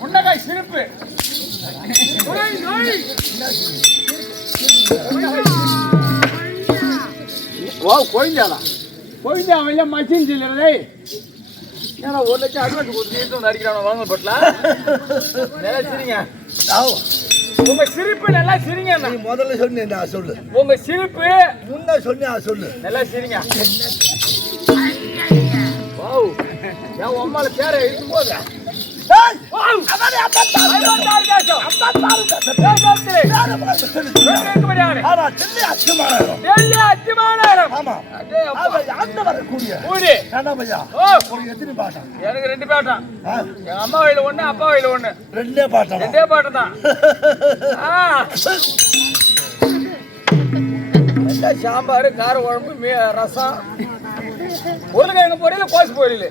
புன்னகாய் சிரிப்பு கொய்ஞ்சாடா கொய்ஞ்சா அவன் மச்சின் சொல்லுறதே ஏன்னா 1 லட்சம் அட்வான்ஸ் கொடுத்து அடிக்கிறான் வாங்க பட்டலாம் சரிங்க உங்க சிரிப்பு நல்லா சிரிங்க. நீ முதல்ல சொன்ன சொல்லு உங்க சிரிப்பு முன்ன சொன்ன சொல்லு நல்லா சிரிங்க. வாவ் என் அம்மால பேர இருக்கு போதா எனக்கு 2 பாட்டம் என் அம்மா வயல 1 அப்பா வயல 1 2 பாட்டம் தான். சாம்பார் கார குழம்பு ரசம் உருளைக்கிழங்கு பொரியல் கோசு பொரியல்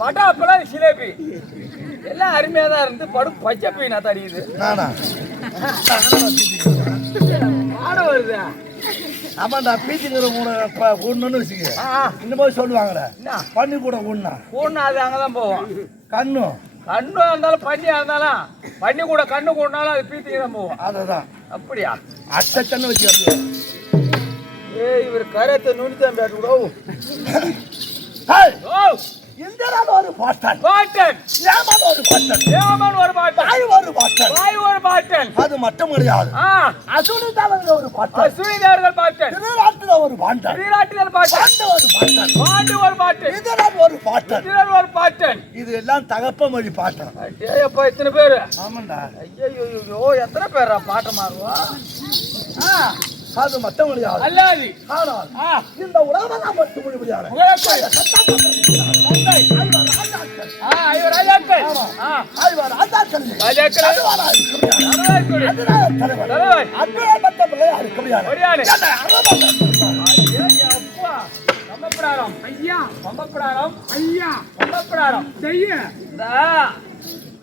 பட்டா அப்பெல்லாம் ஜிலேபி எல்லாம் அருமையா தான் இருந்து படு பச்சை போய் நான் தடியுது ஆட வருதா. ஆமாண்டா பீச்சுங்கிற ஒண்ணுன்னு வச்சுக்க இந்த மாதிரி சொல்லுவாங்கடா பண்ணி கூட ஒண்ணு அது அங்கதான் போவோம். கண்ணு இருந்தாலும் பண்ணியா இருந்தாலும் பண்ணி கூட கண்ணு கூடனாலும் அது பீச்சுக்கு தான் போவோம். அதுதான் அப்படியா அச்சன்னு வச்சு இவர் கரத்தை நுண்ணித்தான் பேட்டு கூட ஒரு பாட்டன் ஒரு பாட்டன் அது மட்டும் கிடையாது. அசுனிதாவர்கள் ஒரு பாட்டன் ஒரு பாட்டன் இது எல்லாம் தகப்ப மொழி பாட்டன். எத்தனை பேரு? ஆமாண்டா ஐயோ எத்தனை பேரா பாட்ட மாறுவா அது மட்டும் முடியாது. அல்லாதி ஆனால் இந்த உலகம் மட்டும் முடியாது.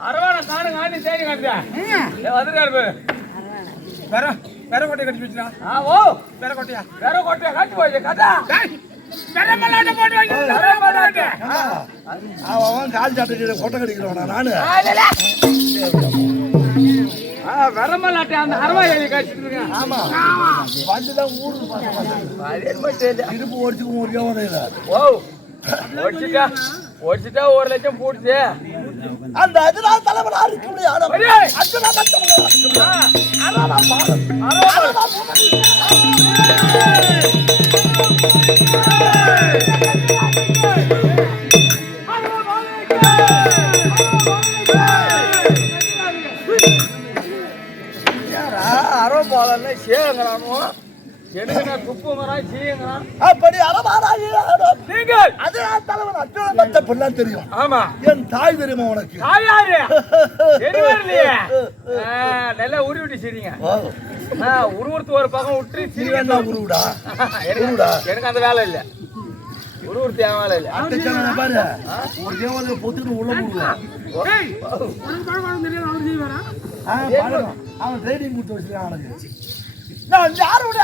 அரவான காணு காணி தேடி காட்டுறேன் வேற கோட்டை கட்டி வச்சுனா ஓ வேற கோட்டையா காட்டி போய் கதா பெரமலாட்ட போட்டு வைங்க. அவன் கால் சாட்டிட்டு கோட்டை கட்டிக்கிறவனா நானு வெரமலாட்ட அந்த அரவாயை கட்டிட்டு இருக்கேன். ஆமா வந்துதான் ஊருக்கு பாக்க இடுப்பு ஓடிச்சுக்கும் ஒரு யோகதையில ஓ ஓடிச்சுட்டா 1 லட்சம் போடுச்சு. அந்த அதனால தலைவரா இருக்க முடியாது. அரோபாலன்னு சேங்கிறானோ எனக்கு துப்புங்கிறான் சீங்கிறான் அப்படி நீங்கள் அதனால தலைவர் அச்சோட பிள்ளை தெரியும். ஆமா என் தாய் தெரியுமா உனக்கு? நல்லா உருவிட்டு சரிங்க உருவத்து ஒரு பக்கம் விட்டு சீரியா உருவிடா எனக்கு அந்த வேலை இல்லை. உருவத்து என் வேலை இல்லை. பாரு ஒரு தேவதை பொத்துட்டு உள்ள போடுவான். அவன் ட்ரைனிங் கொடுத்து வச்சிருக்கான் அவனுக்கு. நான் யாருடைய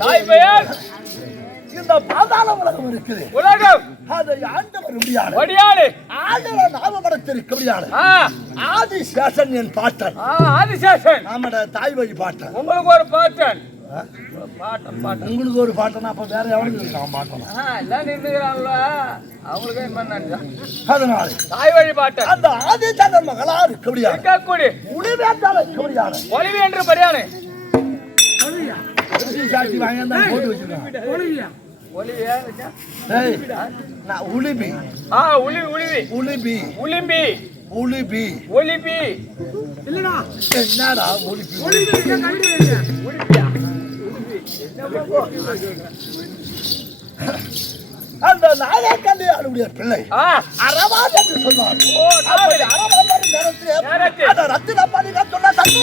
தாய் பெயர் இந்த பாதாள உலகம் இருக்குது. உலகம் அதை ஆண்டவர் முடியாது. வடியாளு ஆண்டவர் நாமபடத்திற்கு முடியாது. ஆதிசேஷன் என் பாட்டன். ஆதிசேஷன் நம்மட தாய் வழி பாட்டன். உங்களுக்கு ஒரு பாட்டன். உங்களுக்கு ஒரு பாட்டனா அப்ப வேற எவனுக்கு இருக்கான் பாட்டனா? எல்லாம் நின்றுக்கிறாங்களா அவங்களுக்கு என்ன பண்ணாங்க? அதனால தாய் வழி பாட்டன் அந்த ஆதிசேஷன் மகளா இருக்க முடியாது. இருக்கக்கூடி உளிவேந்தால இருக்க முடியாது. ஒளிவி என்று பரியானு சாட்சி வாங்கி தான் போட்டு வச்சிருக்கான். ஒளிவியா ஏய் நான் உளிபி. உளிவி உளிவி உளிபி உளிம்பி உளிபி ஒளிபி இல்லடா என்னடா உளிபி உளிபியா அந்த நாயக்கண்ணியாருடைய பிள்ளை அரவான் என்று சொல்வார். அரவான் நேரத்தில் அந்த ரத்தின பாலிகா சொன்ன தண்ணி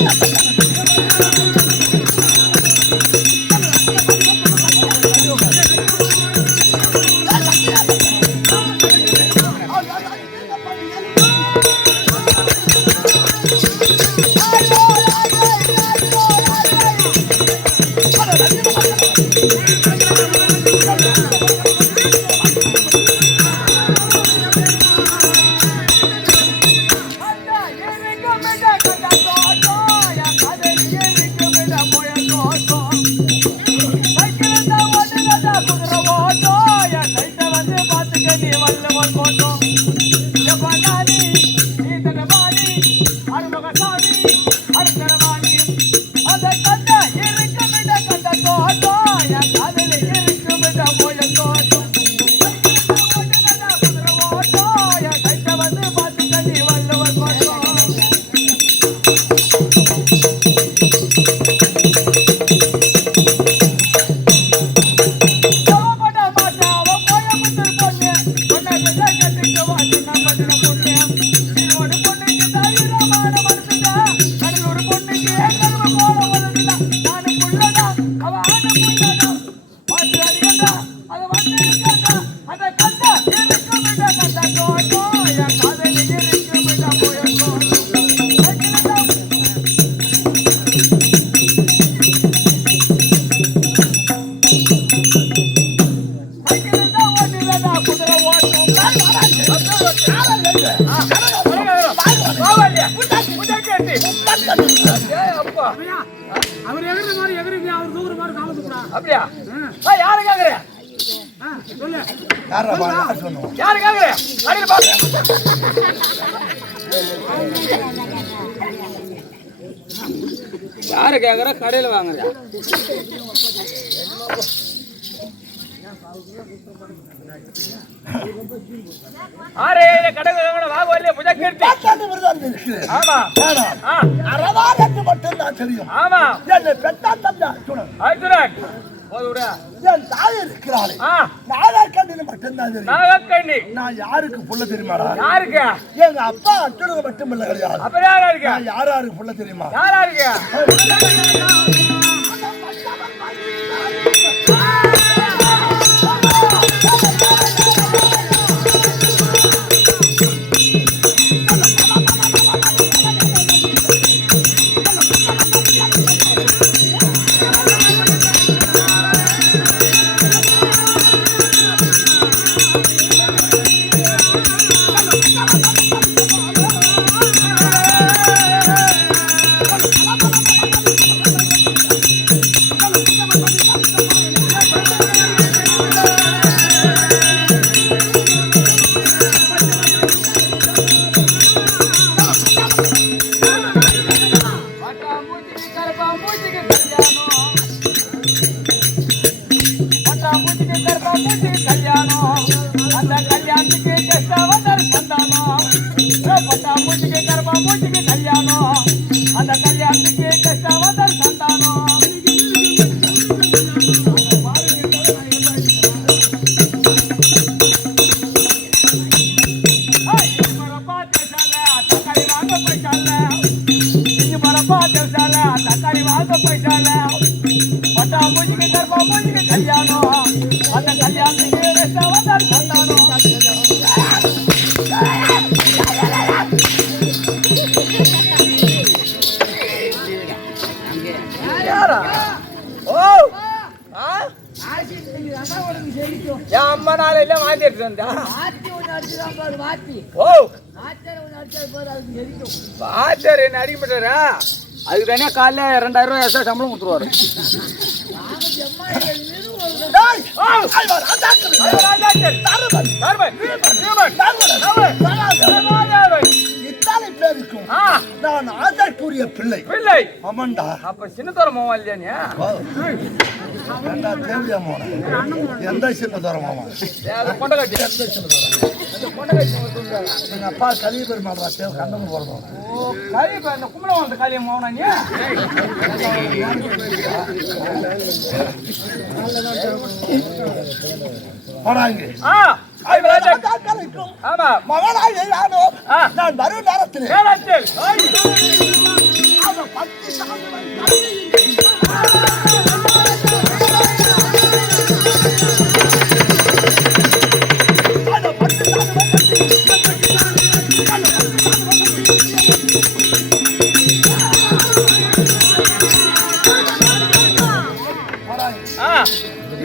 அப்படியா? யாரு கேக்குற? யாரு கேக்குற? அடியில் பாரு. யாரு கேக்குற? கடையில் வாங்குறியா? ஆரே கடை வாங்க வரல புஜக்கீர்த்தி. ஆமா அரவான் என்று மட்டும் தான் தெரியும். ஆமா என்னை பெற்றா தந்தா அர்ஜுனன் போதுடா. என் தாய் இருக்கிறாளே நாகக்கண்ணி மட்டும்தான் தெரியும். நாகக்கண்ணி நான் யாருக்கு புள்ள தெரியுமாடா? யாருக்கு? எங்க அப்பா அர்ஜுனுக்கு மட்டும் இல்ல கிடையாது. அப்புறம் யாரா இருக்கு? யாருக்கு புள்ள தெரியுமா? யாரா இருக்கு? கல்யாணம் அந்த கல்யாணத்துக்கு வந்தா வாத்தி ஒன்று அடிச்சுதான் பாரு வாத்தி ஓ வாத்தியார் ஒன்று அடிச்சது பாரு அதுக்கு எரிக்கும் வாத்தியார் என்ன அடிக்க மாட்டாரா அதுக்கு தானே காலைல 2000 ரூபாய் எக்ஸ்ட்ரா சம்பளம் கொடுத்துருவாரு வாங்கி அம்மா நிறுவனம் இத்தனை பேருக்கும் நான் ஆதரக்கூடிய பிள்ளை பிள்ளை ஆமாண்டா. அப்ப சின்னத்தோர மாமா இல்லையா நீ தேவையா மோன எந்த சின்ன தூரம் மாமா கொண்ட கட்டி எந்த சின்ன தூரம் எங்க அப்பா கலிய பெருமாள் தேவை கண்டனம் போடுறோம். ஓ காலி இந்த கும்பலம் வந்த காலிய மாவனா நீ போனாங்க. ஆமா மகனாக யாரும் நான் வரும் நேரத்தில்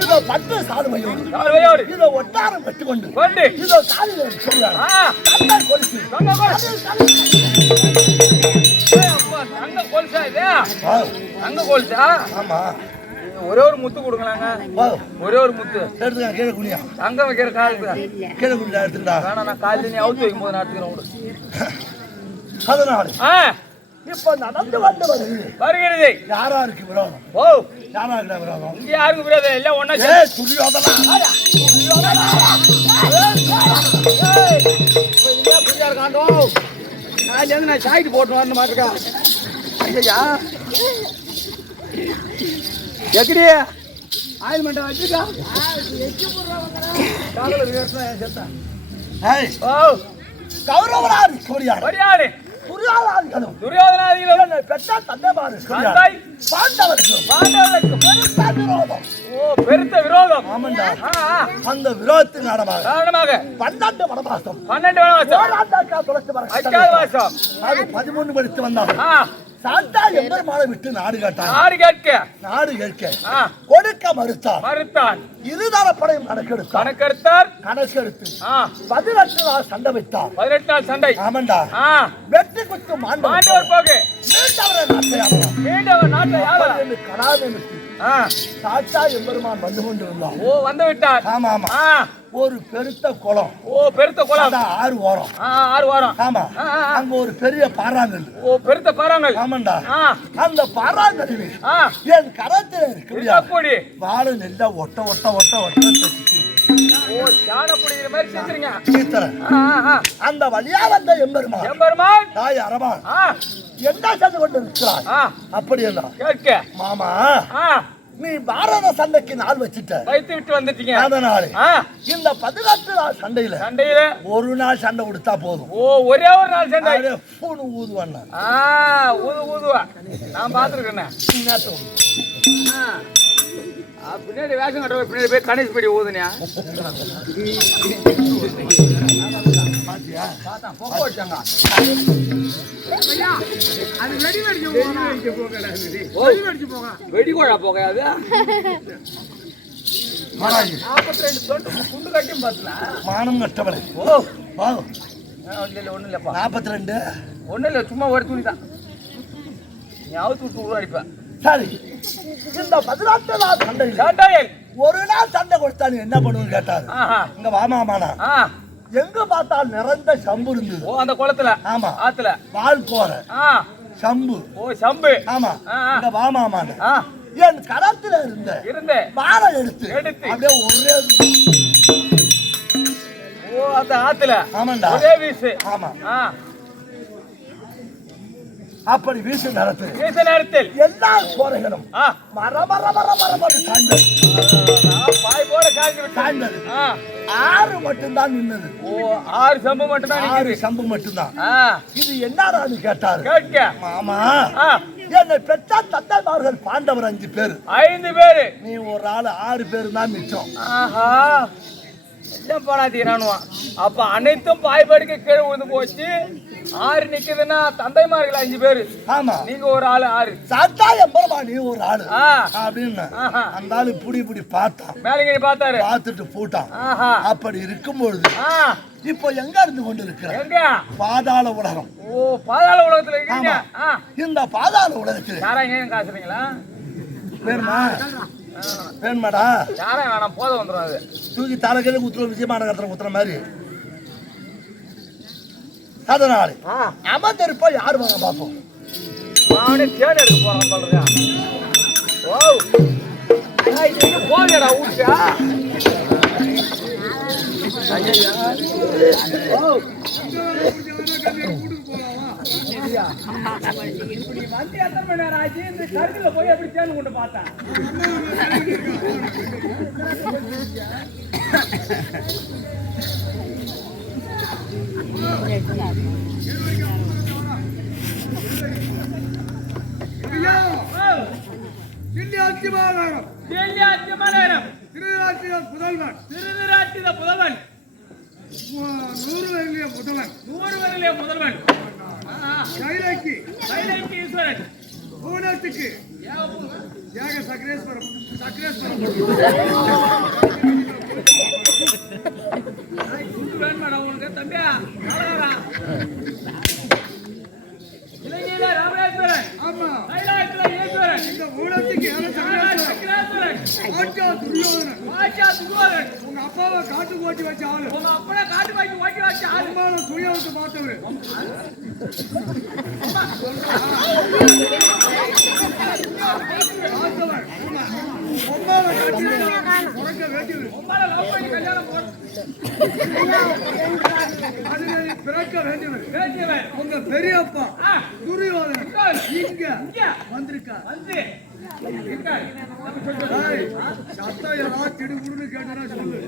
இதோ பட்டு சாதுமையோடு இதோ ஒட்டாரம் பெற்றுக்கொண்டு இதோ காலில் சொல்றாங்க தங்க கொலுசா இது தங்க கொலுசா ஆமா ஒரே ஒரு முத்து கொடுக்கலாங்க ஒரே ஒரு முத்து எடுத்துக்க கீழே குனியா தங்க வைக்கிற காலத்துல கீழே குனியா எடுத்துட்டா வேணா நான் காலையில நீ அவுத்து வைக்கும் போது நடத்துக்கிறேன் அதனால இப்ப நடந்து வந்து வருகிறது யாராருக்கு விரோதம் ஓ யாராருக்கு விரோதம் இங்க யாருக்கு விரோதம் எல்லாம் ஒன்னா நான் சாய்ட்டு போட்டு வரணும் மாட்டுக்கா ஐயா எக்கடி ஆயில்மெண்ட் வச்சிருக்கா கௌரவராது வரியாடு துரியாதாதிகளும் துரியோதனாதிகளும் பெற்ற தந்தைமாரு தந்தை பாண்டவருக்கும் பாண்டவர்களுக்கு விரோதம் ஓ பெருத்த விரோதம் ஆமாண்டா அந்த விரோதத்தின் காரணமாக 12 வனவாசம் 12 வனவாசம் ஓராண்டாக்கா துளசி மரம் அக்கால் வாசம் அது 13 படித்து வந்தாங்க சாத்தா எம்பெருமானை விட்டு நாடு கேட்டான் நாடு கேட்க கொடுக்க மறுத்தான் இருதரப்படையும் கணக்கெடுத்தார் கணக்கெடுத்து 18 நாள் சண்டை வைத்தார் 18 நாள் சண்டை ஆமாண்டா வெற்றி குத்து மாண்டவர் போக மீண்டவர் நாட்டை ஆள கலாதமிட்டு சாத்தா எம்பெருமான் வந்து கொண்டிருந்தான் ஓ வந்து விட்டார் ஆமா ஆமா ஒரு பெருத்த குளம் ஓ பெருத்த குளம் 6 வாரம் 6 வாரம் ஆமா அங்க ஒரு பெரிய பாறாங்கல் ஓ பெருத்த பாறாங்கல் ஆமாண்டா அந்த பாறாங்கல்லில் என் கரத்தில் இருக்கு வாழை நெல்ல ஒட்ட ஒட்ட ஒட்ட ஒட்ட தச்சிட்டு ஓ சாண புடிக்கிற மாதிரி செஞ்சிருங்க சீத்தரன் அந்த வழியா வந்த எம்பெருமான் தாய் அரமான் என்ன செஞ்சு கொண்டு இருக்கிறார் அப்படி எல்லாம் கேட்க மாமா நீ பாரத சண்டைக்கு நாள் வச்சுட்ட வைத்து விட்டு வந்துட்டீங்க அதனால இந்த 18 நாள் சண்டையில ஒரு நாள் சண்டை கொடுத்தா போதும் ஓ ஒரே ஒரு நாள் சண்டை பூனு ஊதுவான் ஊதுவா நான் பாத்துருக்கேன் பின்னாடி வேஷம் கட்டுற பின்னாடி போய் கணேஷ் படி ஊதுனியா வெடிகோழா போகாது 42 குண்டு கட்டியும் பார்த்தல மானம் கட்டவளை ஓ ஒண்ணு இல்லப்பா 42 ஒண்ணு இல்ல சும்மா ஒரு துணி தான் நீ அவுத்து விட்டு உள்ள அடிப்ப சரி இந்த 18 நாள் சண்டையில் ஒரு நாள் சண்டை கொடுத்தா நீ என்ன பண்ணுன்னு கேட்டாரு இங்க வாமாமானா எங்க பார்த்தால் நிறைந்த சம்பு இருந்தது ஓ அந்த குளத்துல ஆமா ஆத்துல வால் போற சம்பு ஓ சம்பு ஆமா இங்க வாமாமானா என் கரத்துல இருந்த வாழை எடுத்து அப்படியே ஒரே ஓ அந்த ஆத்துல ஆமாண்டா ஒரே வீசு ஆமா அப்படி வீசு நேரத்தில் எல்லா கோரைகளும் பாய் போட சாய்ந்தது 6 மட்டும்தான் நின்னது ஓ 6 சம்பு மட்டும்தான் 6 சம்பு மட்டும்தான் இது என்னடான்னு கேட்டாரு மாமா என்னை பெற்ற தந்தைமார்கள் பாண்டவர் 5 பேர் 5 பேரு நீ ஒரு ஆள் 6 பேர் தான் மிச்சம் எல்லாம் போனா தீரானுவான் அப்ப அனைத்தும் பாய் படுக்க கீழே விழுந்து போச்சு 6 நிக்குதுன்னா தந்தைமார்கள் 5 பேரு. ஆமா நீங்க ஒரு ஆளு 6. சாத்தா எம்பரமா நீ ஒரு ஆளு ஆ அப்படின்னு அந்த ஆளு புடி பார்த்தான். மேலங்க பார்த்தாரு. பார்த்துட்டு போட்டான். அப்படி இருக்கும்பொழுது இப்போ எங்க இருந்து கொண்டு இருக்கிற எங்க பாதாள உலகம். ஓ பாதாள உலகத்துல இருக்கீங்க. இந்த பாதாள உலகத்துல யாராங்க காசுறீங்களா? வேணுமா வேணுமாடா? யாரா வேணாம் போத வந்துடும். அது தூக்கி தலைக்கையில குத்துற விஜயமாநகரத்துல குத்துற மாதிரி. அதனால அமர்ந்திருப்பா யாரு வாங்க பார்ப்போம். அவனே தேடி எடுக்க போறான் சொல்றா. ஓ நீங்க போகடா ஊட்டா. இப்படி வந்து எத்தனை மணி நேரம் ஆச்சு? இந்த கருத்துல போய் எப்படி தேர்ந்து கொண்டு பார்த்தா புதல்வன் 100 வரையிலே முதல்வன் கைலைக்கு ஈஸ்வரன் பூனத்துக்கு யாக சக்ரேஸ்வரம் உனக்கு தம்பியா இலங்கையில ராமேஸ்வரன் கைலாயத்துல ஈஸ்வரன் இந்த ஊனத்துக்கு சக்ரேஸ்வரன் துரியோதனன் உங்க அப்பாவை காட்டுக்கு ஓட்டி வச்ச ஆளு. உங்க அப்பா காட்டுக்கு ஓட்டி வச்ச ஆளு. துரியோதனத்தை பார்த்தவரு. பிறக்க வேண்டியவர் உங்க பெரியப்பா துரியோதனன் இங்க வந்திருக்கா. சத்தம் யாராவது திடுகுடுன்னு கேட்டா சொல்லு.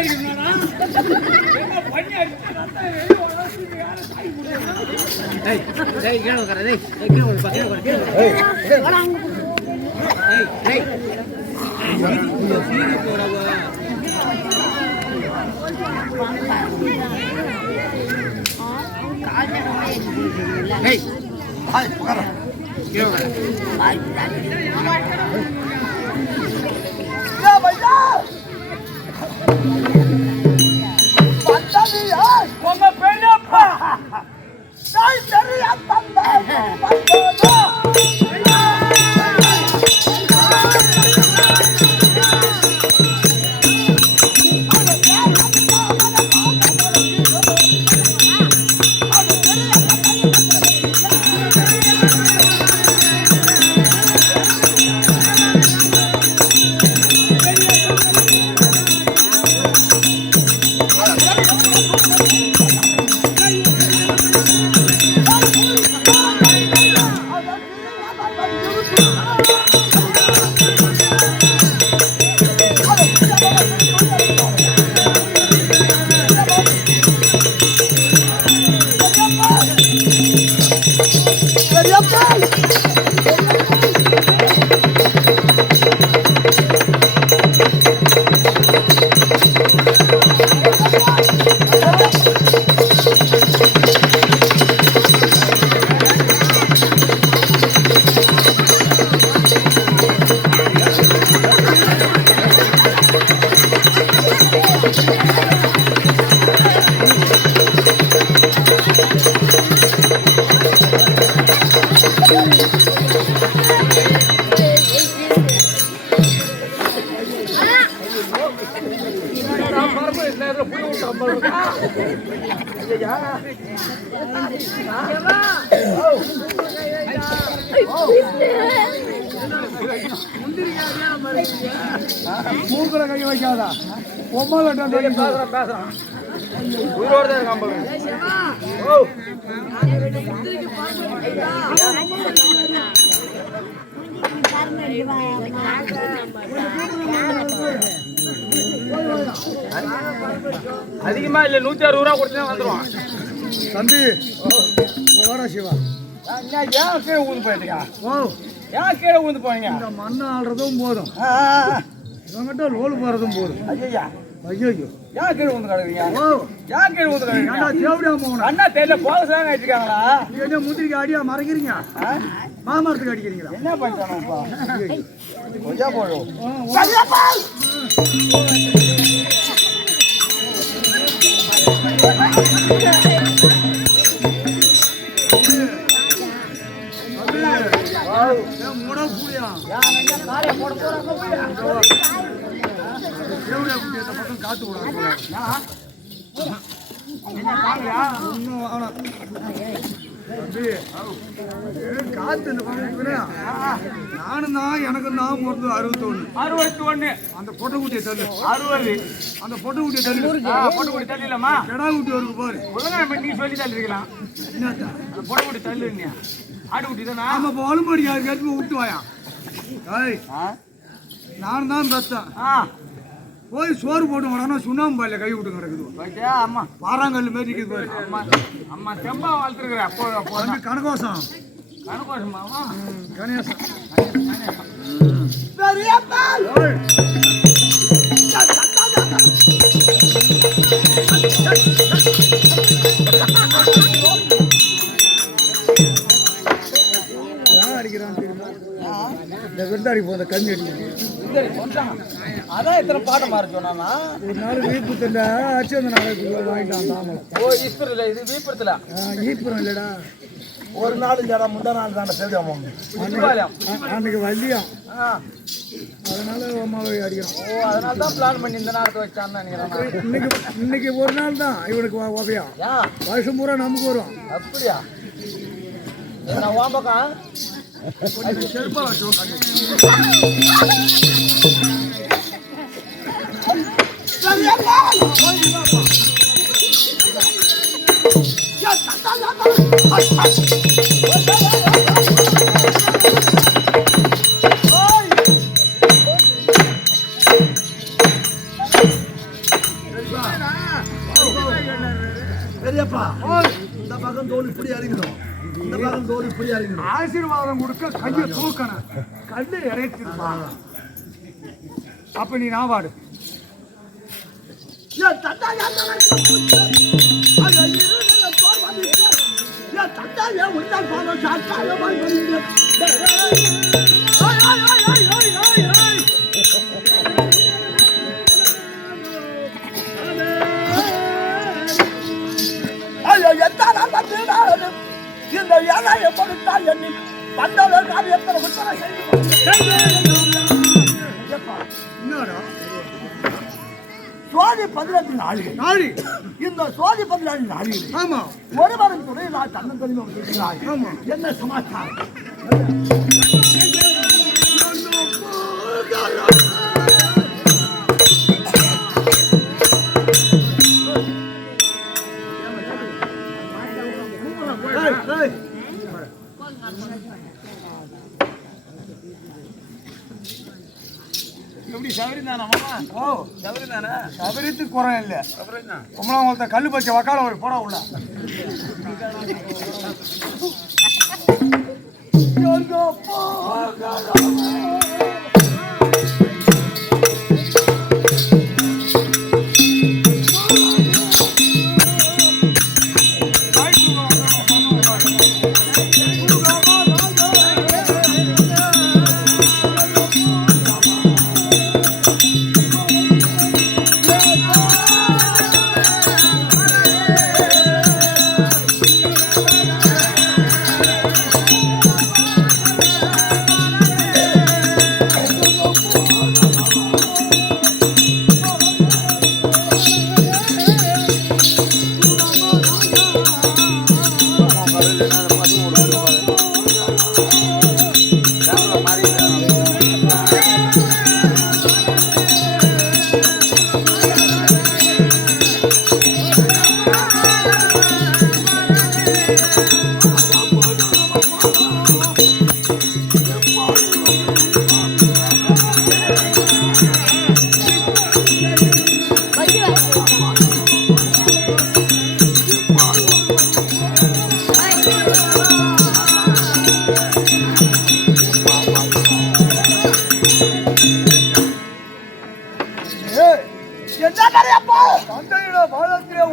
அடிக்கணும்னா என்ன பண்ணி அடிச்சு ரத்தம் வெளிய வளர்ந்து வேற தாய் குடுறா டேய் டேய் கீழ உட்கார டேய் கீழ உட்கார பக்கத்துல உட்கார கீழ டேய் சீனி போறவா டேய் ஹாய் உட்கார கீழ உட்கார யா பையா பந்தனியா உங்க பெரியப்பா தாய் சரியா தந்தா பந்தனா மூக்குல கை வைக்காதா பொம்மால பேசுறான் உயிரோடு தான் இருக்கான் பாருங்க. ஓ அதிகமா இல்ல 160 ரூபா கொடுத்தா வந்துருவான் தம்பி வாடா சிவா ஏன் கீழே ஊந்து போயிட்டீங்க ஓ ஏன் கீழே ஊந்து போனீங்க இந்த மண்ணை ஆடுறதும் போதும் இவங்கிட்ட லோல் போறதும் போதும் ஐயா ஐயோ ஏன் கீழே ஊந்து கிடக்குறீங்க ஓ ஏன் கீழே ஊந்து ஏன்டா கிடக்குறீங்க தேவடியா போகணும் அண்ணா தெரியல போக சாங்க வச்சிருக்காங்களா நீ என்ன முந்திரிக்கு அடியா மறைக்கிறீங்க மாமரத்துக்கு அடிக்கிறீங்களா என்ன பண்ணிட்டானப்பா கொய்யா போடும் முட பூடியா காலையை போட போறாங்க தேவடியா குட்டி இந்த பக்கம் காத்து விடாது ஒன்றும் வேணாம் தம்பி காத்து இந்த பக்கம் இருக்குதுன்னா, நானும் தான் எனக்கும் தான் மொத்தம் 61 61 அந்த பொட்டை குட்டியை தள்ளு 60 அந்த பொட்டை குட்டியை தள்ளு போட்டு கூடி தள்ளிடலாமா கிடா குட்டி வருது பாரு ஒழுங்கா நீ சொல்லி தள்ளிருக்கலாம் என்னத்தா அந்த போட்டு கூடி தள்ளுங்க ஆடு குட்டி தானே ஆமா இப்போ வலுமடி யாருக்காச்சும் விட்டு வாயா ஏய் நானும் தான் பெத்தேன் போய் சோறு போட்டு வரனா சுண்ணாம்பாயில் கை விட்டு கிடக்குது பாத்தியா அம்மா பாறாங்கல் மாரி இருக்குது பாரு அம்மா அம்மா செம்பா வளர்த்துருக்குற அப்போ தம்பி கனகோசம் கணக்கோசமாவா கணேசன் ஏன் அடிக்கிறான் தெரியுமா இந்த விருந்தாடி போத கம்மி அடிக்கிறான் அதான் இத்தனை பாட்டமா இருக்கோம்னா ஒரு நாள் வீப்பு தண்டா அச்சு அந்த நாளைக்கு வாங்கிட்டான் தாமலம் ஓ ஈஸ்வரில் இது வீப்பரத்தில் ஈப்புறம் இல்லடா ஒரு நாள் இல்லைடா முந்தா நாள் தானே தெரியாம அன்னைக்கு வள்ளியாம் அதனால அம்மாவை அடிக்கிறான் ஓ அதனால தான் பிளான் பண்ணி இந்த நேரத்தை வச்சான்னு நினைக்கிறேன் இன்னைக்கு ஒரு நாள் தான் இவனுக்கு உதயம் ஏன் வருஷம் பூரா நமக்கு வரும் அப்படியா நான் வாம்பக்கா செருப்பா வச்சோம் இப்படி இறங்கிடும். இந்த பக்கம் தோடு இப்படி இறங்கிடும். ஆசீர்வாதம் கொடுக்க கையை தூக்கணும், கண்ணு இறைச்சிருப்பா. அப்ப நீ நாவாடு. இந்த ஏழையை கொடுத்தால் எண்ணி வந்தவர் காரியத்தில் சோதி 14 நாளில் இந்த சோதி 14 நாளில் ஒருவரின் துணை நான் தன்னந்தனிமை என்ன சமாச்சாரம்? எப்படி சபரிதானா மாமா? ஓ சபரிதானா? சபரித்துக்கு குறை இல்லை. உங்கள கல்லு பச்சை வக்கால ஒரு போட உள்ள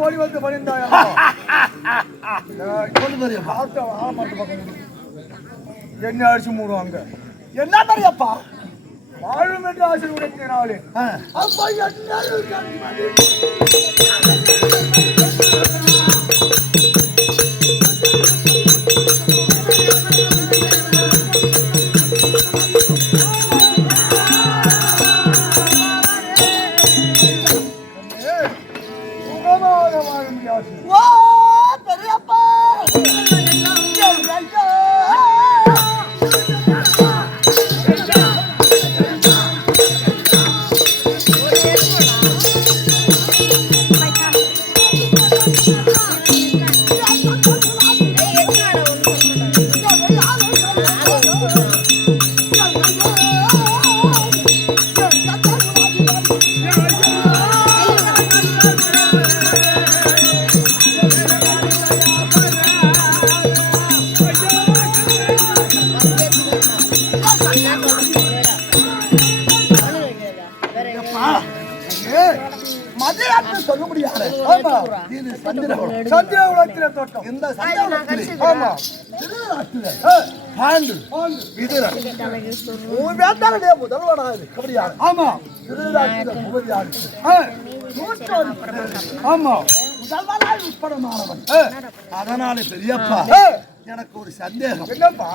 ஓடி வந்து பண்ணியிருந்தாயா? என்ன அடிச்சு மூடுவாங்க. என்ன தெரியாப்பா? வாழும் என்று ஆசை உடைக்கிறாளே. சொல்ல முடியாது. சந்திரகுலத்திலே தோட்டம். இந்த சந்திரகுலத்திலே ஆமா முதல்வனாக கபடியார். ஆமா ஆமா முதல்வனாய் உட்படமானவன். அதனால பெரியப்பா எனக்கு ஒரு சந்தேகம். என்னப்பா?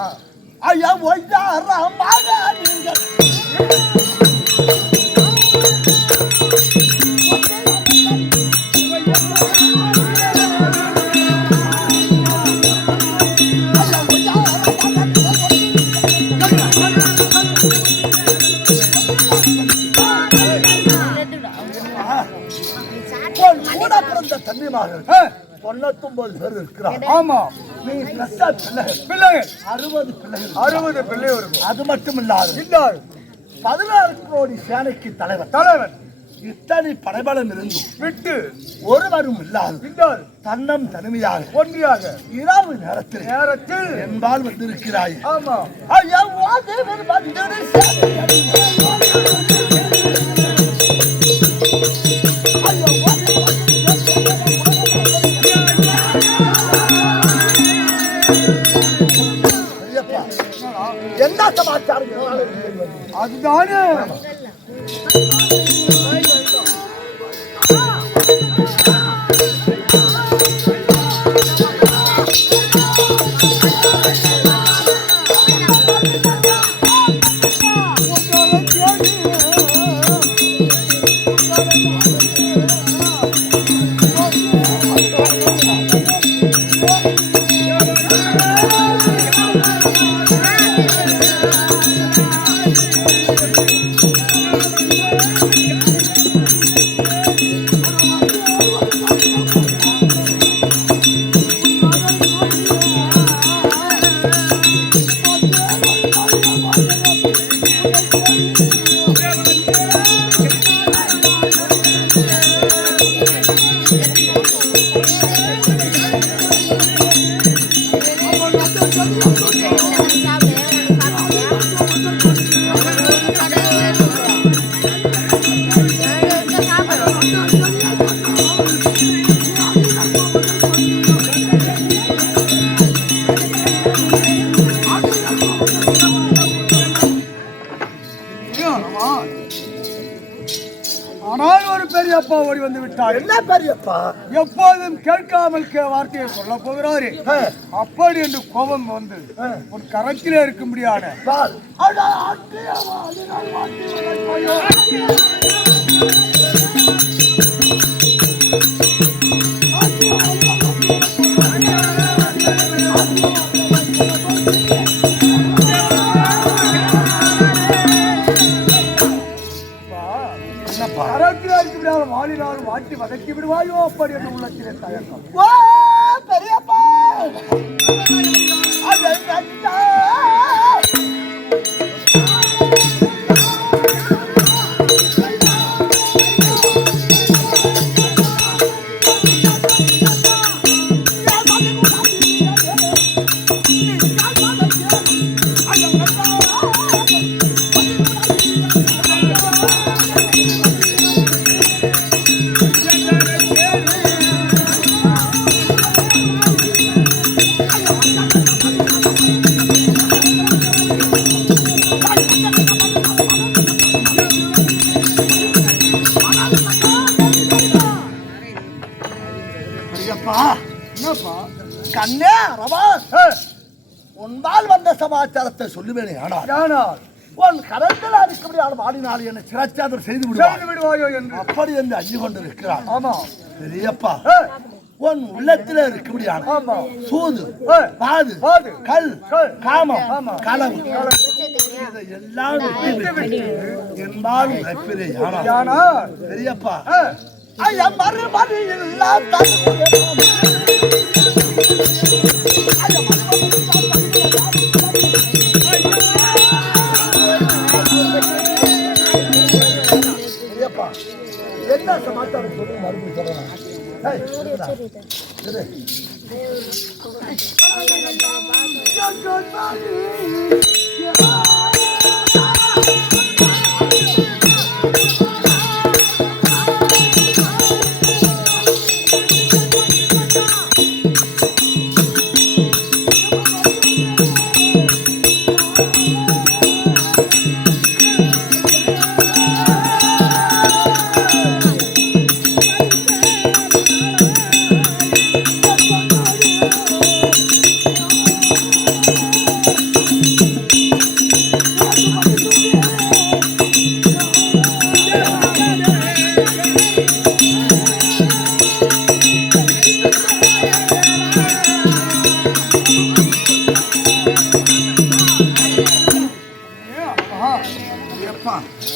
ஐயா ஒய்யாரமாக நீங்கள் தன்னிமார்கள் 99 பேர் இருக்கிறார். ஆமா நீ பிள்ளைகள் 60 பிள்ளைகள் 60 பிள்ளைகள் இருக்கும். அது மட்டும் இல்லாது 16 கோடி சேனைக்கு தலைவன். இத்தனை படைபலம் இருந்தும் விட்டு ஒருவரும் இல்லாது இல்லாது தன்னம் தனிமையாக ஒன்றியாக இரவு நேரத்தில் நேரத்தில் என்பால் வந்திருக்கிறாய். ஆமா ஐயா வாதேவர் வந்தது என்ன சமாச்சாரம் அதுதானே ஆனால் ஒரு பெரியப்பா ஓடி வந்து விட்டார். என்ன பெரியப்பா? எப்போதும் கேட்காமல் வார்த்தையை சொல்ல போகிறாரு. அப்படி என்று கோபம் வந்து ஒரு கரத்திலே இருக்க முடியாது. வாழினாலும் வாட்டி வதக்கி விடுவாயோ அப்படி என்று உள்ளத்திலே தயக்கம். பெரியப்பா கண்ணே ரவா, உன்பால் வந்த சமாச்சாரத்தை சொல்லுவேனே. ஆனால் உன் கரத்தில் அடிக்கபடியான வாடினால் என்னை சிரச்சாதம் செய்து விடுவாயோ என்று அப்படி என்று அஞ்சு கொண்டிருக்கிறான். ஆமா பெரியப்பா, உன் உள்ளத்தில் இருக்கபடியான சூது, பாது, கல், காமம், களவு எல்லாம் என்பால் பெரியப்பா மறுபடி எல்லாம் என்ன சமாச்சாரம் சொல்லி மறுபடியும் சொல்லலாம்.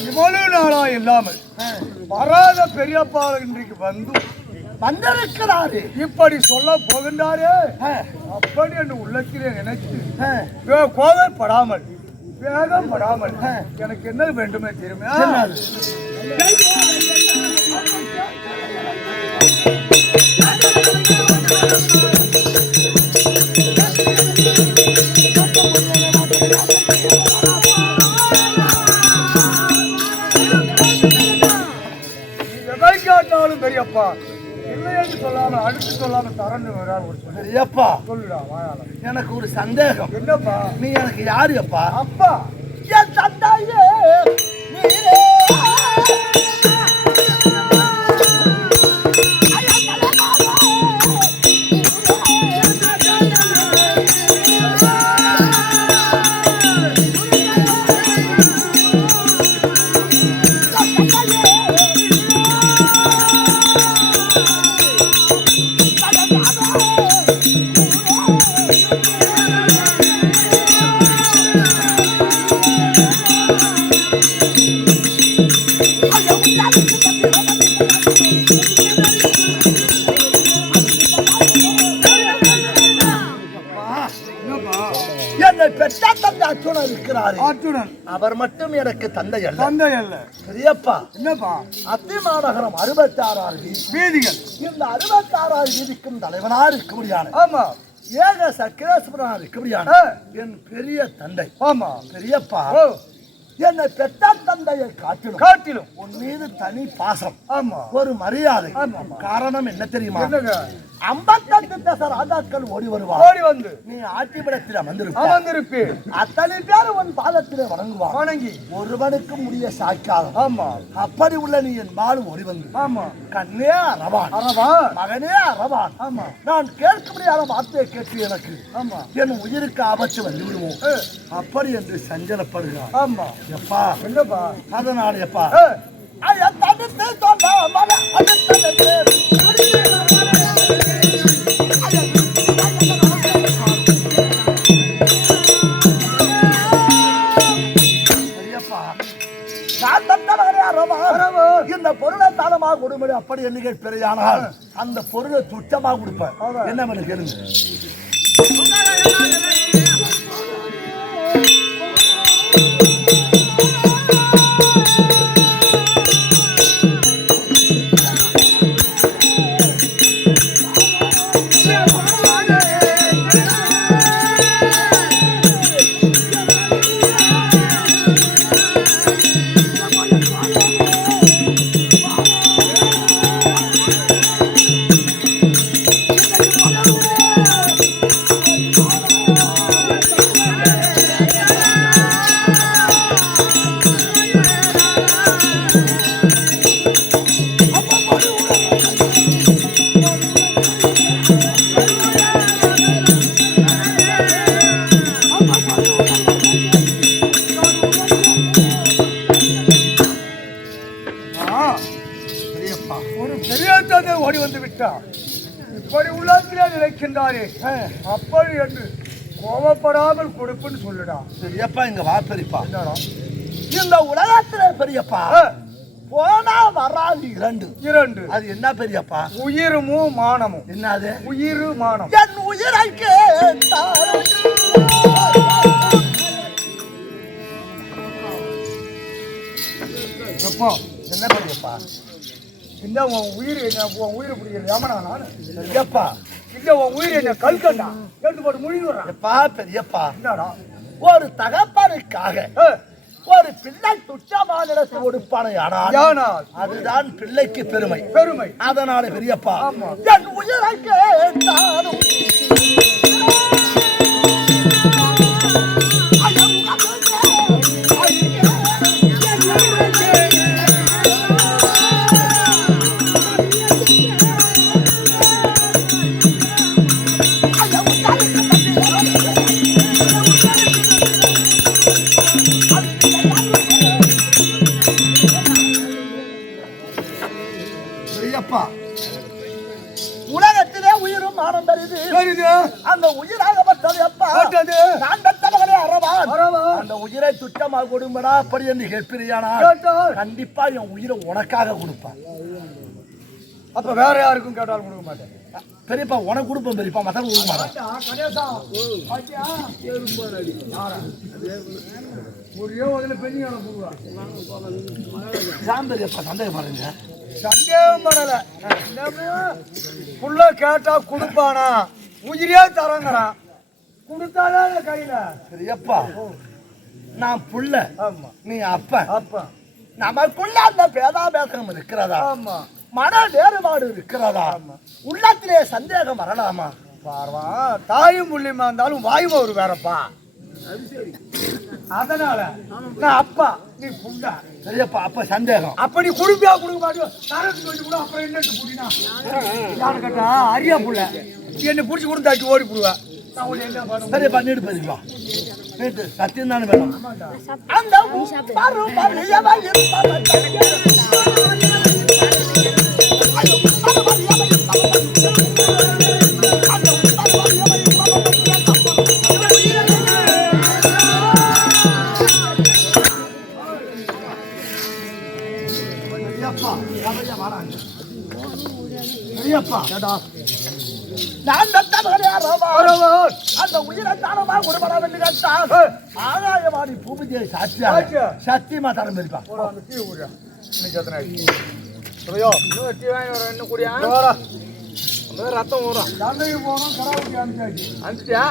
இவ்வளவு நாளா இல்லாமல் வராத பெரியப்பா இன்றைக்கு வந்திருக்கிறாரு. இப்படி சொல்ல போகின்றாரே, அப்படி என்று உள்ளத்திலே நினைத்து கோபப்படாமல் வேகப்படாமல் எனக்கு என்ன வேண்டுமே தெரியுமா? பெரியப்பா இல்லைன்னு சொல்லாம அடுத்து சொல்லாம தரன்னு வர ஒரு சொல்லு பெரியப்பா சொல்லுடா வாயால. எனக்கு ஒரு சந்தேகம். என்னப்பா? நீ எனக்கு யாரு அப்பா? அப்பா. என் தந்தையே நீரே. என்னை பெற்ற தந்தை அர்ஜுனன் இருக்கிறார். அர்ஜுனன் அவர் மட்டும் எனக்கு தந்தை அல்ல. தந்தை அல்ல. பெரியப்பா என்னப்பா? அத்திமாநகரம் 66 வீதிகள். இந்த 66 வீதிக்கும் தலைவனாக இருக்க முடியாது. ஆமா. ஏக சக்கரேஸ்வரனாக இருக்க முடியாது. என் பெரிய தந்தை. ஆமா. பெரியப்பா என்னை பெற்ற தந்தையை காட்டிலும் உன் மீது தனி பாசம். ஆமா. ஒரு மரியாதை. காரணம் என்ன தெரியுமா? 55 தேச ராஜாக்கள் ஓடி வருவார். ஓடி வந்து நீ ஆட்சிபடத்தில் அமர்ந்திருப்பே. அத்தனை பேர் உன் பாதத்திலே வணங்குவார். வணங்கி ஒருவனுக்கு முடிய சாய்க்காத. ஆமா. அப்படி உள்ள நீ என் பாலும் ஓடி வந்து ஆமா. கண்ணே அரவான், மகனே அரவான். ஆமா. நான் கேட்க முடியாத வார்த்தையை கேட்டு எனக்கு ஆமா என் உயிருக்கு ஆபத்து வந்து விடுவோம் அப்படி என்று சஞ்சலப்படுகிறார். ஆமா. எப்பா என்னப்பா? அதனால எப்பா தடுத்து சொன்ன இந்த பொருளை தானமாக கொடுப்பது அப்படி என்று கேட்பேனால் அந்த பொருளை துச்சமாக கொடுப்பேன். என்ன பண்ண கேளுங்க. ஓடி வந்து விட்டார். இப்படி உள்ளத்திலே நினைக்கின்றாரே அப்படி என்று கோபப்படாமல் கொடுப்புன்னு சொல்லுடா. பெரியப்பா இங்க வா பெரியப்பா. இந்த உலகத்திலே பெரியப்பா போனா வராது இரண்டு. அது என்ன பெரியப்பா? உயிரும் மானமும். என்னது? உயிர் மானம். என் உயிரை கேட்டார். என்ன பெரியப்பா? இந்த உன் உயிர் என்ன? உன் உயிர் பிடிக்கிறது ஏமனா நானு? பெரியப்பா இந்த உன் உயிர் என்ன கல்கண்டா எடுத்து போட்டு முழுங்கி வர்றான். எப்பா பெரியப்பா என்னடா? ஒரு தகப்பனுக்காக ஒரு பிள்ளை துச்சமானிடத்தை கொடுப்பானே ஆனால் அதுதான் பிள்ளைக்கு பெருமை. அதனால பெரியப்பா என் உயிரை கேட்டாலும் உலகத்திலே உயிரும் மானம் பெரிது. அந்த உயிராகப்பட்டது எப்பா? நான் பெற்ற மகனே அரவான். அந்த உயிரை துச்சமாக கொடுங்கடா அப்படி என்று கேட்பிறியானா கண்டிப்பா என் உயிரை உனக்காக கொடுப்பான். அப்ப வேற யாருக்கும் கேட்டாலும் கொடுக்க மாட்டேன். பெரியப்பா உனக்கு கொடுப்பேன் பெரியப்பா, மத்தவங்க கொடுக்க மாட்டேன். பெரியப்பா சந்தேகம் பாருங்க. சந்தேகம் படல. புள்ள கேட்டா கொடுப்பானா? உயிரே தரங்கிறான். கொடுத்தாதான் கையில. பெரியப்பா நான் புள்ள, ஆமா நீ அப்ப அப்ப நமக்குள்ள அந்த பேதாபேதம் இருக்கிறதா? ஆமா. மன வேறுபாடு இருக்கிறதா? உள்ளத்திலே சந்தேகம் வரலாமா? பார்வா தாயும் புள்ளியமா இருந்தாலும் வாயுமா ஒரு வேறப்பா. அதனால நான் அப்பா நீ புண்டா சரியப்பா. அப்ப சந்தேகம் அப்ப நீ குடுப்பியா கொடுக்க மாட்டியோ தரத்து வச்சு கூட அப்புறம் என்ன புடினா யாரு கேட்டா அரியா புள்ள என்ன புடிச்சு கொடுத்தாச்சு ஓடி போடுவேன். நான் உன்னை என்ன பண்ணுவேன்? சரியப்பா நீடு போயிருப்பா. நேற்று சத்தியம் தானே வேணும். அந்த அந்த உயிரை தானமா கொடுப்படா என்று கேட்டான். ஆகாயவாணி பூபதியை சாட்சியாக சத்தியமா தரம் இருப்பான். ரத்தம் வரும் சந்தைக்கு போனோம் கராவுக்கு அனுப்பிச்சாச்சு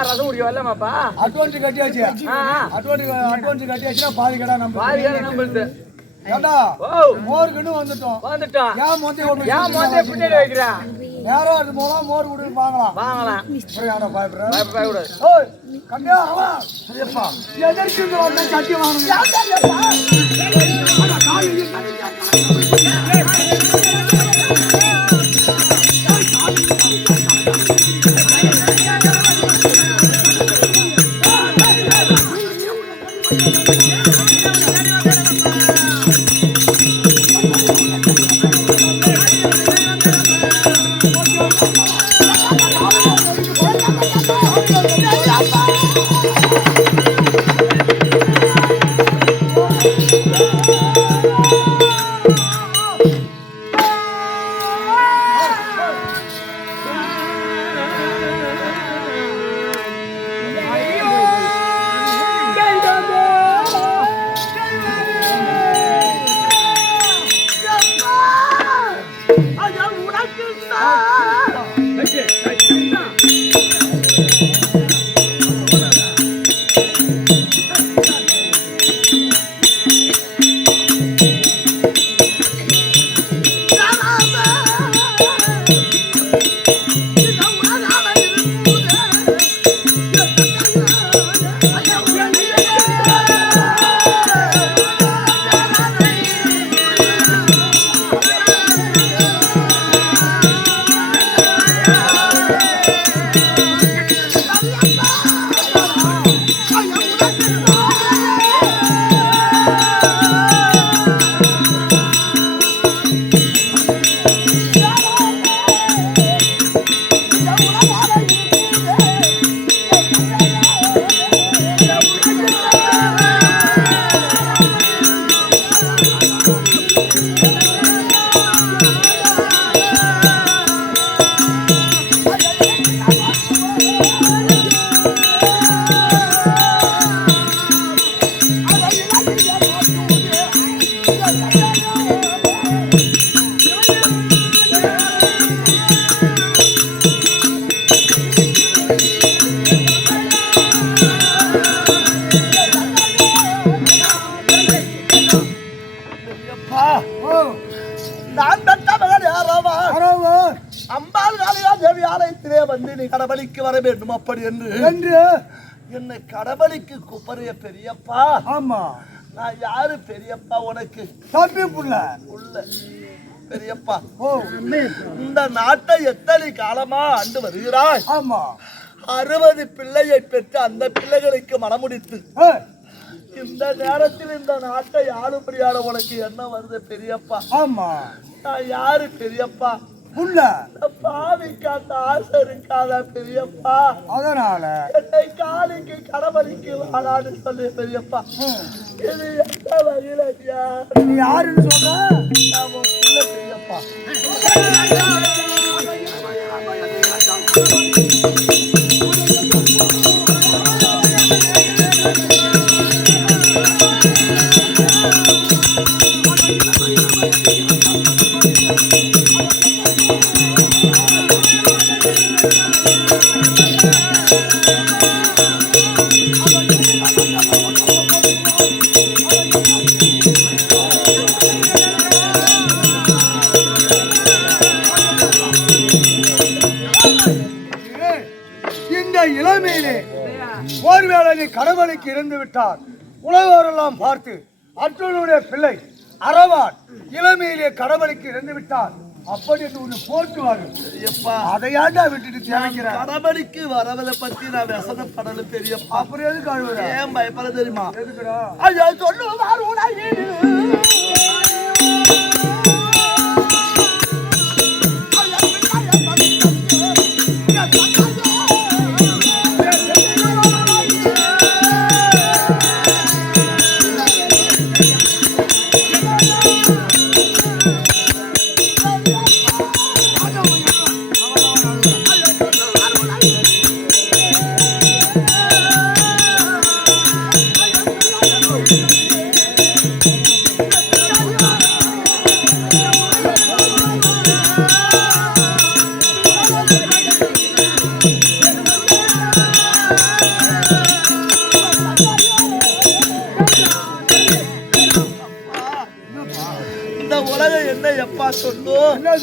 ரசம் குடிக்க வரலாமாப்பா? அட்வான்ஸ் கட்டியாச்சு. அட்வான்ஸ் கட்டியாச்சுன்னா பாதி கடை நம்ம ஏண்டா மோருக்குன்னு வந்துட்டோம். ஏன் மொத்தம் பின்னாடி வைக்கிறா நேரம் அது மூலம் மோர் குடி வாங்கலாம். பயப்படாது. கம்மியா எதற்கு சட்டி வாங்கணும்? அம்பாள் காளியா தேவி ஆலயத்திலே வந்து நீ கடபலிக்கு வர வேண்டும் அப்படி என்று என்னை கடபலிக்கு கூப்பிடுற பெரியப்பா. ஆமா நான் யாரு பெரியப்பா? உனக்கு தம்பி புள்ள பெரியப்பா. இந்த நாட்டை எத்தனை காலமா ஆண்டு வருகிறாய்? ஆமா 60 பிள்ளையை பெற்று அந்த பிள்ளைகளுக்கு மனமுடித்து இந்த நேரத்தில் இந்த நாட்டை ஆளும்படியான உனக்கு என்ன வருது பெரியப்பா? ஆமா நான் யாரு பெரியப்பா? புள்ள பாவிக்கு அந்த ஆசை இருக்காதா பெரியப்பா? அதனால என்னை காலிக்கு கடவுளுக்கு வாழான்னு சொல்லு பெரியப்பா. இது எந்த வகையில நீ யாருன்னு சொல்ற? நான் உன் புள்ள பெரியப்பா. கடவுளுக்கு இருந்து விட்டார். உலகோரெல்லாம் பார்த்து அர்ஜுனுடைய பிள்ளை அரவான் இளமையிலே கடவுளுக்கு இருந்து விட்டார் அப்படி என்று ஒண்ணு போட்டுவாரு. அதையாண்டா விட்டுட்டு தியானிக்கிறேன். கடவுளுக்கு வரவதை பத்தி நான் விசனப்படல பெரியப்பா. அப்புறம் எதுக்கு அழுவுற? ஏன் பயப்பட தெரியுமா? எதுக்குடா? ஐயா சொல்லுவார் உலகில்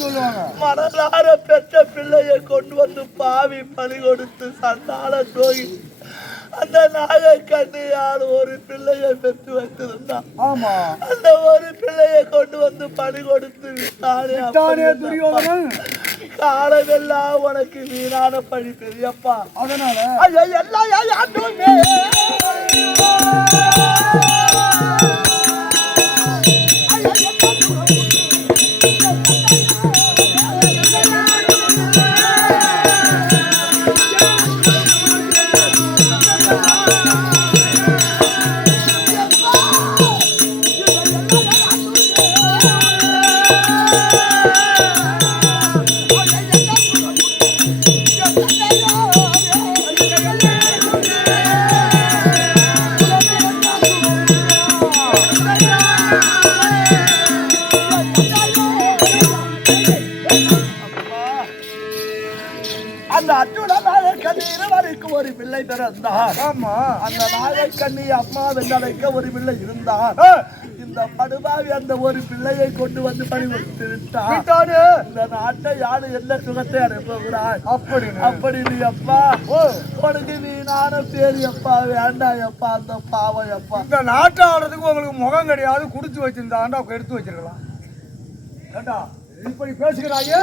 சொல்லுவாங்க மனதார பெற்ற பிள்ளையை கொண்டு வந்து பாவி பலி கொடுத்து சந்தான நோய் அந்த நாக கண்ணியால் ஒரு பிள்ளையை பெற்று வைத்திருந்தான். ஆமா, அந்த ஒரு பிள்ளையை கொண்டு வந்து பலி கொடுத்து விட்டானே துரியோதனன். காலமெல்லாம் உனக்கு வீணான பழி பெரியப்பா. அதனால எல்லாம் யாருமே ஒரு பிள்ளை பிறந்தார். ஆமா, அந்த நாகக்கண்ணி அம்மா வெள்ளலைக்க ஒரு பிள்ளை இருந்தார். இந்த படுபாவி அந்த ஒரு பிள்ளையை கொண்டு வந்து பணி கொடுத்து விட்டார். இந்த நாட்டை யாரு என்ன சுகத்தை அனுப்புகிறார்? அப்படி நீ அப்பா உனக்கு வீணான பேர் எப்பா வேண்டாம் எப்பா. அந்த பாவம் எப்பா. இந்த நாட்டை ஆடுறதுக்கு உங்களுக்கு முகம் கிடையாது. குடிச்சு வச்சிருந்தாண்டா எடுத்து வச்சிருக்கலாம். ஏண்டா இப்படி பேசுகிறாயே?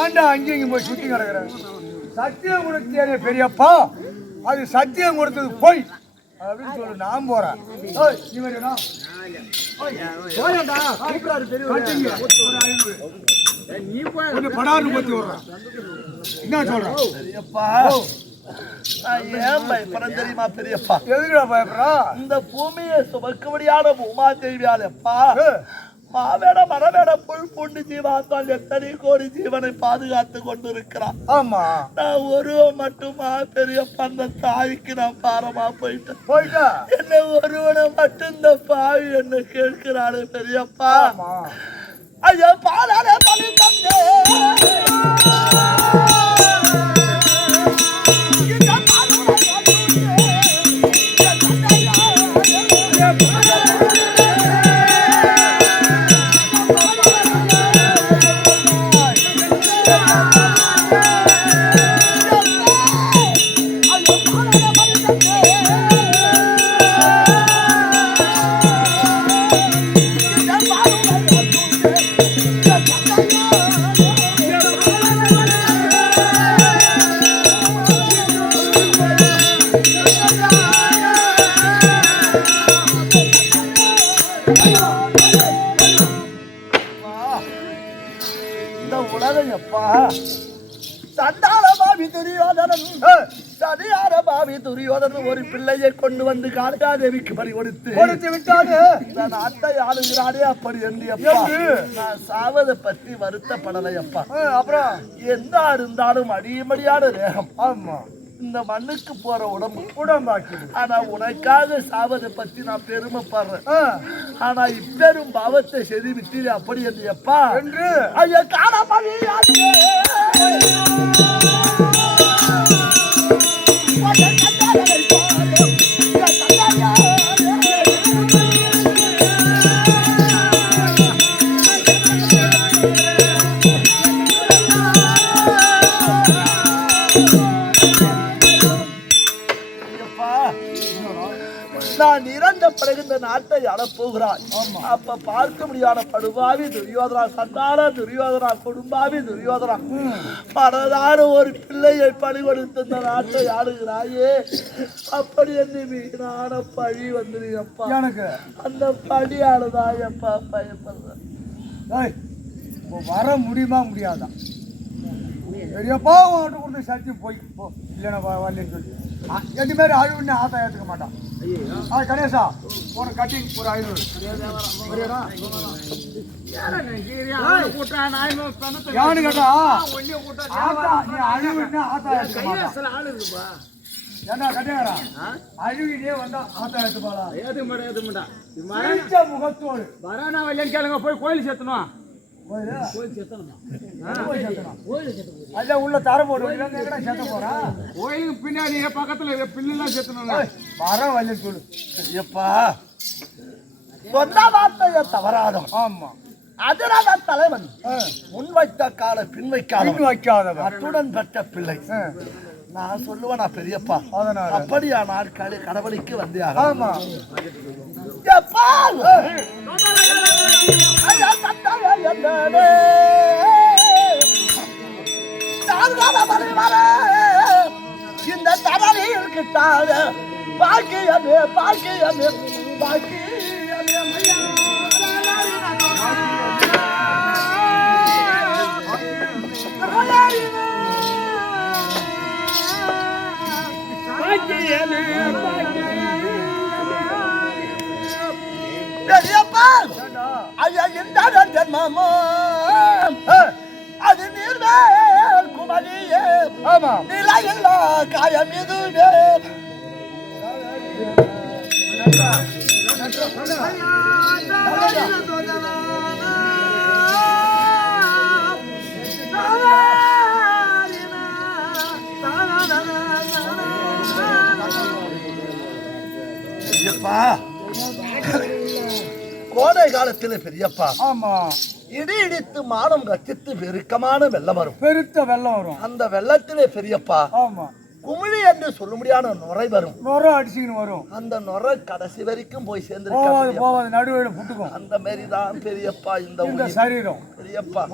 ஏண்டா அங்கேயும் போய் சுத்தி கிடக்குற? சத்தியம் கொடுத்தே பெரியப்பா, அது சத்தியம் கொடுத்தது போய் அப்படின்னு சொல்லு. நான் போறேன். படாரு பத்தி விடுறேன். என்ன சொல்றேன்? ஏன் பயப்படம் தெரியுமா பெரியப்பா? எதுக்குடா பயப்படுறா? இந்த பூமியை சுமக்கும்படியான பூமா தேவியால் எப்பா மாவேட மரவேட புல் பூண்டு ஜீவாத்தான் எத்தனை கோடி ஜீவனை பாதுகாத்து கொண்டிருக்கிறான். ஆமா, நான் ஒருவன் மட்டுமா பெரியப்பா அந்த தாய்க்கு நான் பாரமா போயிட்டா என்ன ஒருவனை மட்டும் இந்த பாவி என்ன கேட்கிறாரு பெரியப்பா. ஐயா பாலான பலி தந்தே ஒரு பிள்ளையை கொண்டு வந்து காளிகாதேவிக்கு பறி கொடுத்து விட்டாரு. இந்த நாட்டை ஆளுகிறாரே அப்படி என்று நான் சாவதை பற்றி வருத்தப்படலை அப்பா. அப்புறம் எந்த இருந்தாலும் அடியமடியான தேகம். ஆமா, இந்த மண்ணுக்கு போற உடம்பாக்கு. ஆனா உனக்காக சாவதை பத்தி நான் பெருமைப்படுறேன். ஆனா இப்பெரும் பாவத்தை செய்து விட்டு அப்படி என்று எப்பா என்று ஐயா காணாமல் நான் இறந்த பிறகு இந்த நாட்டை அடப்போகிறாய். அப்ப பார்க்க முடியாத படுபாவி துரியோதனா, சந்தான துரியோதனா, கொடும்பாவி துரியோதனா, பலதான ஒரு பிள்ளையை பழி கொடுத்து இந்த நாட்டை ஆடுகிறாயே. அப்படி என்று வீணான பழி வந்துருப்பா. எனக்கு அந்த பழியானதான் எப்பா பயப்படுறேன். வர முடியுமா முடியாதா? பெரியப்பா அவன்கிட்ட கொண்டு சர்ச்சு போய் போ, இல்லைன்னா வரலன்னு சொல்லி எந்த மாதிரி அழுவுன்னு ஆத்தா ஏற்றுக்க மாட்டான். கணேசா போன கட்டிங் ஒரு 500 யானு கேட்டா ஆத்தா நீ அழுவுன்னு ஆத்தா ஏற்றுக்க மாட்டான். ஏன்னா கட்டியாரா அழுவினே வந்தா ஆத்தா ஏற்றுப்பாளா? ஏற்றுக்க மாட்டா. முகத்தோடு வரானா வரலன்னு கேளுங்க. போய் கோயில் சேர்த்தணும். உள்ள தர போடுவோம். கோயிலுக்கு பின்னாடி பக்கத்துல பின்னெல்லாம் சேர்த்தணும். வர வல்ல சொல்லு. எப்பா சொன்ன வார்த்தைய தவறாதவன். ஆமா அதனால தலைவன் முன் வைத்த கால பின் வைக்காதவன் அத்துடன் பெற்ற பிள்ளை. நான் சொல்லுவேன் நான் பெரியப்பா. அதனால அப்படியா நாட்களே கடவுளுக்கு வந்தியா? ஆமா எப்பா இந்த தரலில் கிட்டாத பாக்கியமே பாக்கியமே பாக்கியமே ஜன்மமோ அது நீர்வேல் குமரியே. ஆமா நிலையில்லா காயம் இதுவே. கோடை காலத்துல பெரியப்பா ஆமா இடி இடித்து மானம் கச்சித்து பெருக்கமான வெள்ளம் வரும். பெருத்த வெள்ளம் வரும். அந்த வெள்ளத்திலே பெரியப்பா ஆமா குமிழி என்று சொல்ல முடியாத நுரை வரும். நுரை அடிச்சுக்கின்னு வரும். அந்த நுரை கடைசி வரைக்கும் போய் சேர்ந்து போவாது நடுவேல புட்டுக்கும். அந்த மாதிரி தான் பெரியப்பா இந்த சரீரம் பெரியப்பா.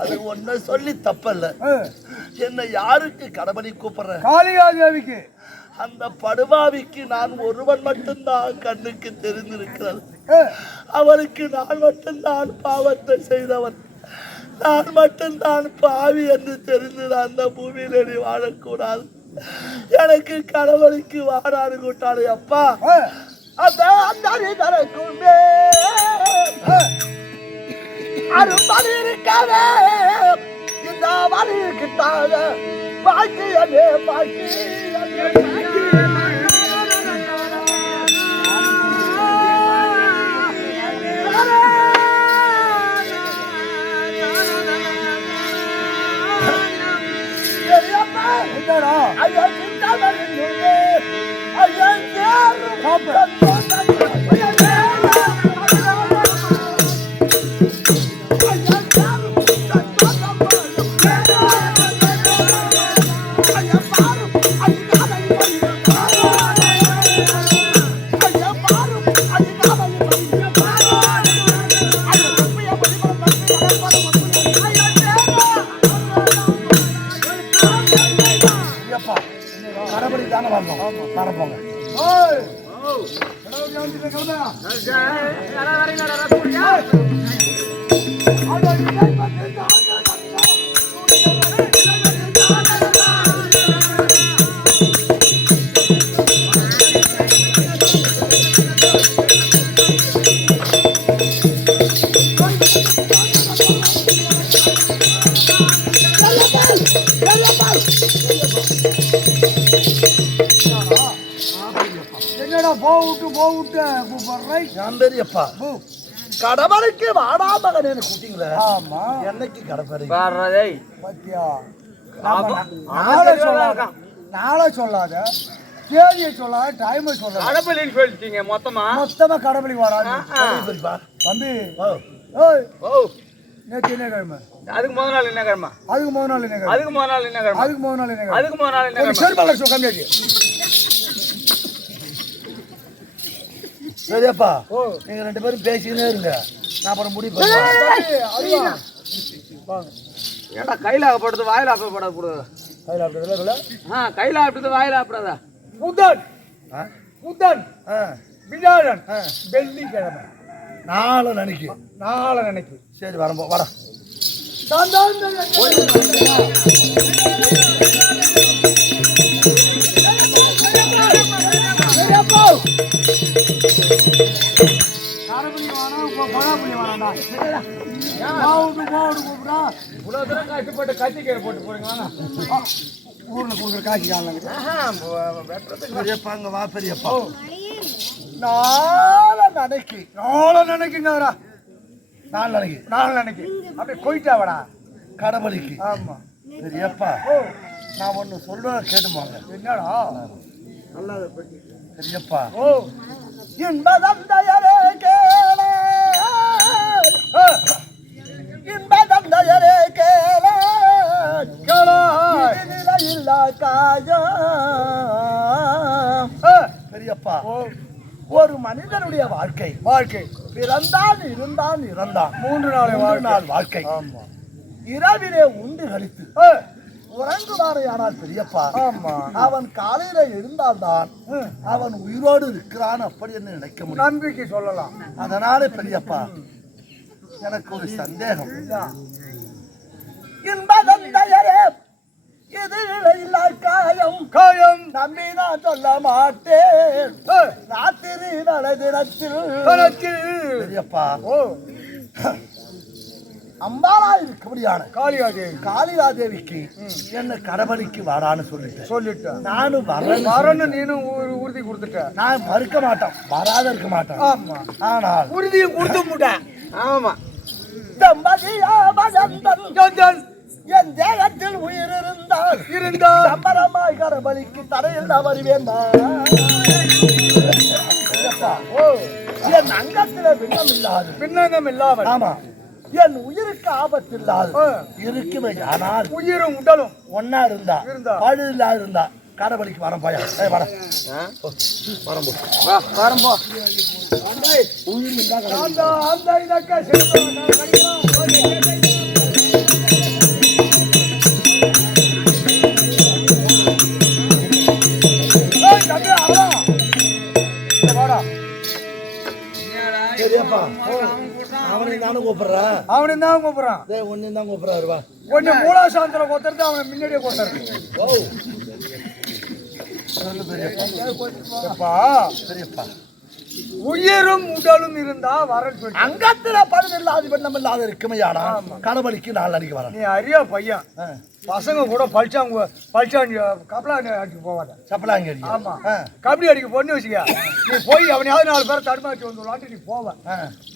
அது ஒன்ன சொல்லி தப்பல்ல. என்னை யாருக்கு கடவுளை கூப்பிடுற? காளியா தேவிக்கு. அந்த படுபாவிக்கு நான் ஒருவன் மட்டும்தான் கண்ணுக்கு தெரிந்திருக்கிறது. அவருக்கு நான் மட்டும்தான் பாவத்தை செய்தவன். நான் மட்டும்தான் பாவி என்று தெரிந்து அந்த பூமியில நீ வாழக்கூடாது. எனக்கு கடவுளுக்கு வாடாது கூட்டாளே அப்பா. அந்த தரக்குமே அரும்படி இருக்கவே இந்த வழி கிட்டாத பாக்கியமே பாக்கியமே. போவிட்ட கூப்பிடுறேன். நான் பெரியப்பா கடமலைக்கு வாடா மகன் எனக்கு கூட்டிங்களே. ஆமா, என்னைக்கு கடப்பறி வர்றதே பத்தியா? நாளை நாளை சொல்லாத, தேதியை சொல்லாத, டைமை சொல்லாத. கடப்பலின்னு சொல்லிட்டீங்க மொத்தமா. மொத்தமா கடவுளி வாடாது பெரியப்பா. தம்பி. ஓ ஓய், ஓ நேற்று என்ன கிழமை? அதுக்கு முதல் நாள் என்ன கிழமை? அதுக்கு முதல் நாள் என்ன கிழமை? அதுக்கு முதல் நாள் என்ன கிழமை? அதுக்கு முதல் நாள் என்ன கிழமை? அதுக்கு முதல் நாள் என்ன கிழமை? செருப்பால சொல் கம்மியாச்சு. பெரியப்பா ஓ, நீங்க 2 பேரும் பேசிக்கினே இருங்க, நான் அப்புறம் முடிவு பண்ணுறேன். தம்பி, அருவா. வாங்க. ஏடா கையில ஆகப்படுது வாயில ஆகப்படாத கூடாது. கையில் அப்படியெல்லாம் இல்லை. கையில ஆகப்படுது வாயில ஆகப்படாதா? புதன், ஆ? புதன், ஆ, வியாழன், ஆ. வெள்ளிக்கிழமை, நாளை நினைக்கு. நாளை நினைக்கு. சரி வரம்போ வர. இவ்வளவு தூரம் கஷ்டப்பட்டு கத்திக்கீரை போட்டு போறீங்க. ஊர்ல கொடுக்குற காட்சி காணலாம். பெரியப்பா அங்க வா பெரியப்பா. நாளை நினைக்கு, நாளை நினைக்குங்கடா. நாளை நினைக்கு. நாளை நினைக்கு அப்படியே போயிட்டாவடா. கடமலைக்கு. ஆமா. பெரியப்பா ஓ, நான் ஒண்ணு சொல்றேன் கேட்டுமாங்க. என்னடா? பெரியப்பா ஓ, இன்பதந்தையரே கேளே, இன்பதந்தையரே கேளே, இது நிலையில்லா காயம். பெரியப்பா ஓ, ஒரு மனிதனுடைய வாழ்க்கை வாழ்க்கை பிறந்தான் இருந்தான் இறந்தான் 3 நாள் 3 நாள் வாழ்க்கை. ஆமா. இரவிலே உண்டு கழித்து உறங்குவாரையானால் பெரியப்பா ஆமா. அவன் காலையில இருந்தால்தான் அவன் உயிரோடு இருக்கிறான் அப்படி என்று நினைக்க முடியும். நம்பிக்கை சொல்லலாம். அதனால பெரியப்பா எனக்கு ஒரு சந்தேகம். இன்பதந்தையரே இது இல்லா காயம் காயம் நம்பி நான் சொல்ல மாட்டேன். ராத்திரி நலதினத்தில் பெரியப்பா ஓ, அம்பாளா இருக்கபடியான காளியாதேவி காளிகாதேவிக்கு என்ன கடமணிக்கு வாடான்னு சொல்லிட்டேன். நானும் வரன்னு நீனும் உறுதி கொடுத்துட்ட. நான் மறுக்க மாட்டேன், வராத இருக்க மாட்டேன். ஆமா, ஆனால் உறுதியும் கொடுத்து முட்டேன். ஆமா. என் தேகத்தில் உயிர் இருந்தால் சம்பரமாய் கடமணிக்கு தரையில் நான் வருவேன். ஓ, என் அங்கத்தில பின்னம் இல்லாது பின்னங்கம் இல்லாமல். ஆமா என் உயிருக்கு ஆபத்து இல்லாது இருக்குமே. ஆனால் உயிரும் உடலும் ஒன்னா இருந்தா பழு இல்லாது இருந்தா கடமணிக்கு வரம் போயா வர வரம்போ வரம்போ. உயிர் இருந்தா அந்த அந்த இதக்கா பெரியப்பா அவனை நானும் கூப்பிடுறேன். அவனை தான் கூப்பிடுறான். ஒன்னு தான் கூப்பிடுறாரு. வா கொஞ்சம் மூலாசாந்திர கொத்துறது அவனை முன்னாடியே கொத்துறது. ஓ சொல்லு பெரியப்பா. பெரியப்பா உயிரும் உடலும் இருந்தா வரன்னு சொல்லி அங்கத்துல பழுது இல்லாத பெண்ணம் இல்லாத இருக்குமையானா கடமணிக்கு 4 அன்னைக்கு வரேன். நீ அறியா பையன். பசங்க கூட பழிச்சாங்க கபலா அடிக்க போவாத. சப்பலாங்க. ஆமா, கபடி அடிக்க பொண்ணு வச்சுக்க. நீ போய் அவனையாவது 4 பேரை தடுமாற்றி வந்துடலான்ட்டு நீ போவேன்.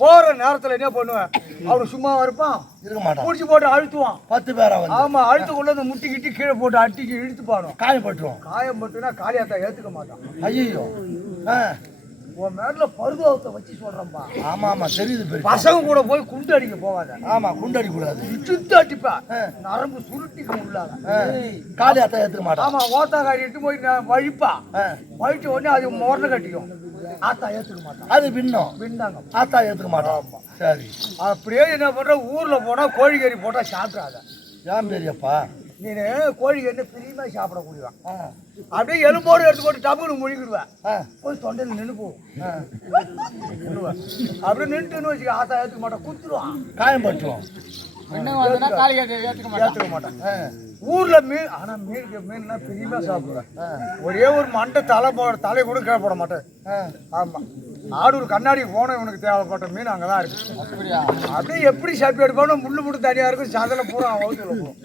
போற நேரத்துல என்ன பண்ணுவேன், அவனு சும்மா இருப்பான், இருக்க மாட்டான், குடிச்சு போட்டு அழுத்துவான். 10 பேரா வந்து. ஆமா, அழுத்து கொண்டு வந்து முட்டிக்கிட்டு கீழே போட்டு அட்டிக்கு இழுத்து பாடும். காயம் பட்டுரும். காயம் பட்டுனா காளியாத்தா ஏத்துக்க மாட்டான். ஐயோ உன் மேல பருவத்தை வச்சு சொல்றேன்பா. ஆமா ஆமா தெரியுது. பசங்க கூட போய் குண்டு அடிக்க போவாத. ஆமா குண்டு அடிக்க கூடாது. சுத்து அடிப்பா, நரம்பு சுருட்டிக்க உள்ளாத. காளியாத்தா ஏத்துக்க மாட்டான். ஆமா, ஓத்தாக்காரி இட்டு போய் வழிப்பா, வழிச்ச உடனே அது முரண கட்டிக்கும். ஆத்தா ஏத்துக்க மாட்டான். அது பின்னம் பின்னாங்க ஆத்தா ஏத்துக்க மாட்டான். சரி அப்படியே என்ன பண்ற, ஊர்ல போனா கோழிக்கறி போட்டா சாப்பிடாத. ஏன் பெரியப்பா நீனு கோழிக்கறி பிரியமா சாப்பிடக்கூடியவன். அப்படியே எலும்போடு எடுத்து போட்டு டப்புன்னு முழுங்கிடுவேன். போய் தொண்டையில் நின்று போகும். அப்படியே நின்றுன்னு வச்சுக்க, ஆத்தா ஏத்துக்க மாட்டான், குத்துருவான், காயம் பட்டுரும். ஏத்துக்க மாட்டான். ஊர்ல மீன், ஆனா மீன்னா பிரியமா சாப்பிடுவேன். ஒரே ஒரு மண்டை தலை கூட கீழே போட மாட்டேன். ஆமா, ஆடூர் கண்ணாடி போன இவனுக்கு தேவைப்பட்ட மீன் அங்கதான் இருக்கு. அப்படியே எப்படி சாப்பி எடுப்பானோ முள்ளு முட்டு தனியா இருக்கும், சதல பூரா வகுத்துல போகும்.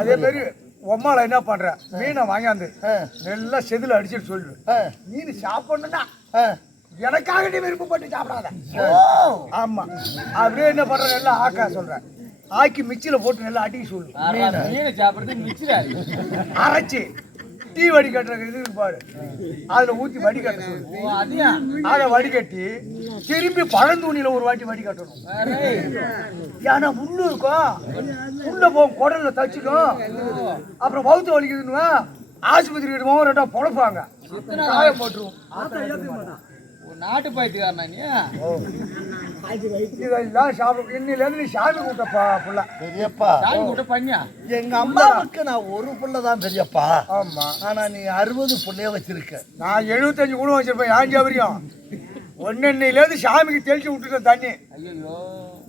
அதே மாதிரி உம்மால என்ன பண்ற, மீனை வாங்கியாந்து நல்லா செதில அடிச்சுட்டு சொல்லிடு. மீன் சாப்பிடணும்னா எனக்காக நீ விருப்பப்பட்டு சாப்பிடாத. ஓ ஆமா, அப்படியே என்ன பண்ற எல்லாம் ஆக்கா சொல்றேன். ஆக்கி மிக்சியில போட்டு நல்லா அடி சொல்லு. மீன் சாப்பிடுறது மிச்சிடாரு. அரைச்சி டீ வடிகட்டுற இது இருக்கு பாரு, அதுல ஊத்தி வடிகட்ட சொல்லு. ஓ அதையா? அதை வடிகட்டி திரும்பி பழந்தூணியில ஒரு வாட்டி வடிகட்டணும். ஏன்னா முள்ளு இருக்கும், உள்ள போகும், குடல்ல தச்சுக்கும், அப்புறம் வவுத்து வலிக்குதுன்னு ஆஸ்பத்திரி போவோம், ரெண்டா பொழப்பாங்க, காயம் போட்டுருவோம். நாட்டு பயிற்சிக்காரனா நீ? இதெல்லாம் சாப்பிட இன்னில இருந்து நீ சாமி கூட்டப்பா புள்ள. பெரியப்பா சாமி கூட்ட பண்ணியா? எங்க அம்மாவுக்கு நான் ஒரு புள்ள தான் பெரியப்பா. ஆமா, ஆனா நீ 60 புள்ளைய வச்சிருக்க. நான் 75 கூட வச்சிருப்பேன். ஏன் வரையும் ஒன்னில இருந்து சாமிக்கு தெளிச்சு விட்டுருக்கேன் தண்ணி. ஐயோ,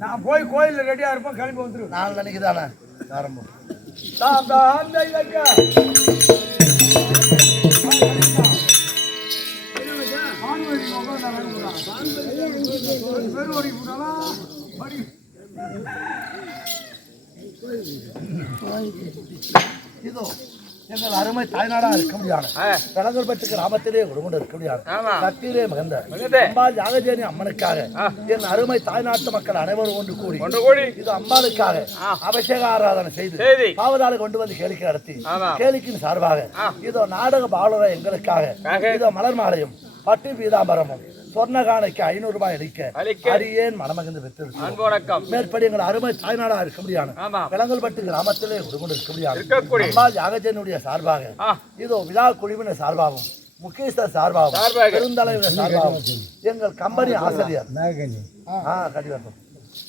நான் போய் கோயில்ல ரெடியா இருப்பேன், கிளம்பி வந்துருவேன். 4 நாளைக்கு தானே ஆரம்பம். இதோ எங்கள் அருமை தாய்நாடா இருக்க முடியாது. கலங்கல்பட்டு கிராமத்திலே ஒருவன் இருக்க முடியாது. சத்திரே மகந்த அம்பாள் யாகஜேனி அம்மனுக்காக என் அருமை தாய்நாட்டு மக்கள் அனைவரும் ஒன்று கூடி இது அம்பாளுக்காக அபிஷேக ஆராதனை செய்து பாவதாலை கொண்டு வந்து கேளிக்கை நடத்தி கேளிக்கையின் சார்பாக இதோ நாடக பாலர எங்களுக்காக இதோ மலர் மாலையும் பட்டு பீதாம்பரமும் சொர்ணகானைக்கு 500 ரூபாய் அளிக்க அரியேன் மனமகிழ்ந்து பெற்றிருக்கிறோம். மேற்படி எங்கள் அருமை தாய்நாடா இருக்க முடியாது. விலங்கல்பட்டு கிராமத்திலே ஒருவன் இருக்க முடியாது. அம்பாள் யாகஜனுடைய சார்பாக இதோ விழா குழுவினர் சார்பாகவும் முக்கியஸ்தர் சார்பாகவும் பெருந்தலைவர் சார்பாகவும் எங்கள் கம்பெனி ஆசிரியர்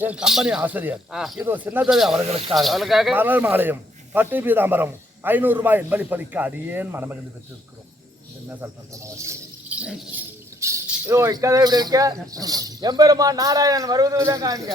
என் கம்பெனி ஆசிரியர் இதோ சின்னதரை அவர்களுக்காக மலர் மாலையும் பட்டு பீதாம்பரம் 500 ரூபாய் என்பளிப்பளிக்க அடியேன் மனமகிழ்ந்து பெற்றிருக்கிறோம். என்ன சொல்றேன்? இதோ இக்கதை எப்படி இருக்க? எம்பெருமான் நாராயணன் வருவதுதான் காண்க.